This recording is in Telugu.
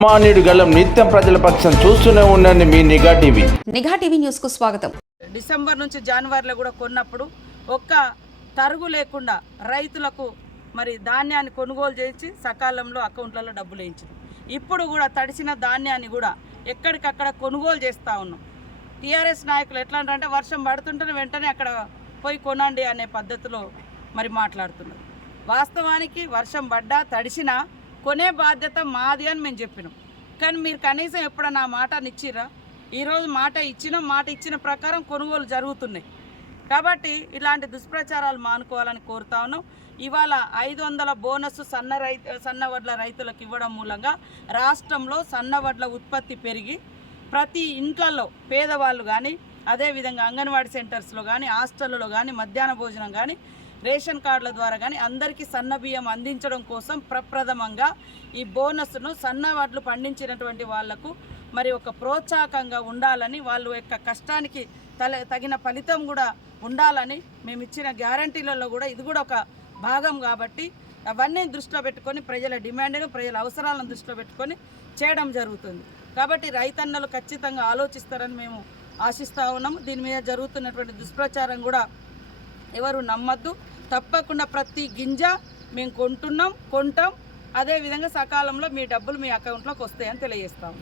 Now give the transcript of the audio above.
సామాన్యుడి గలం నిత్యం ప్రజల పక్షం చూస్తూనే ఉండండి మీ నిఘా టీవీ. నిఘా టీవీ న్యూస్కు స్వాగతం. డిసెంబర్ నుంచి జనవరిలో కూడా కొన్నప్పుడు ఒక్క తరుగు లేకుండా రైతులకు మరి ధాన్యాన్ని కొనుగోలు చేసి సకాలంలో అకౌంట్లలో డబ్బులు వేయించారు ఇప్పుడు కూడా తడిసిన ధాన్యాన్ని కూడా ఎక్కడికక్కడ కొనుగోలు చేస్తూ ఉన్నాం. టీఆర్ఎస్ నాయకులు ఎట్లా అంటే వర్షం పడుతుంటేనే వెంటనే అక్కడ పోయి కొనండి అనే పద్ధతిలో మరి మాట్లాడుతున్నారు. వాస్తవానికి వర్షం పడ్డా తడిసినా కొనే బాధ్యత మాది అని మేము చెప్పినాం. కానీ మీరు కనీసం ఎప్పుడన్నా మాట ఇచ్చిరా ఈరోజు మాట ఇచ్చిన మాట ఇచ్చిన ప్రకారం కొనుగోలు జరుగుతున్నాయి. కాబట్టి ఇలాంటి దుష్ప్రచారాలు మానుకోవాలని కోరుతా ఉన్నాం. ఇవాళ ఐదు వందల బోనస్ సన్న రైతు సన్నవడ్ల రైతులకు ఇవ్వడం మూలంగా రాష్ట్రంలో సన్నవడ్ల ఉత్పత్తి పెరిగి ప్రతి ఇంట్లలో పేదవాళ్ళు కానీ అదేవిధంగా అంగన్వాడీ సెంటర్స్లో కానీ హాస్టళ్ళలో కానీ మధ్యాహ్న భోజనం కానీ రేషన్ కార్డుల ద్వారా కానీ అందరికీ సన్న బియ్యం అందించడం కోసం ప్రప్రథమంగా ఈ బోనస్ను సన్న వడ్లు పండించినటువంటి వాళ్ళకు మరి ఒక ప్రోత్సాహకంగా ఉండాలని వాళ్ళు యొక్క కష్టానికి తల తగిన ఫలితం కూడా ఉండాలని మేము ఇచ్చిన గ్యారంటీలలో కూడా ఇది కూడా ఒక భాగం కాబట్టి అవన్నీ దృష్టిలో పెట్టుకొని ప్రజల డిమాండ్ను ప్రజల అవసరాలను దృష్టిలో పెట్టుకొని చేయడం జరుగుతుంది. కాబట్టి రైతన్నలు ఖచ్చితంగా ఆలోచిస్తారని మేము ఆశిస్తూ ఉన్నాము. దీని మీద జరుగుతున్నటువంటి దుష్ప్రచారం కూడా ఎవరు నమ్మద్దు. తప్పకుండా ప్రతి గింజ మేము కొంటున్నాం కొంటాం. అదేవిధంగా సకాలంలో మీ డబ్బులు మీ అకౌంట్లోకి వస్తాయని తెలియజేస్తాము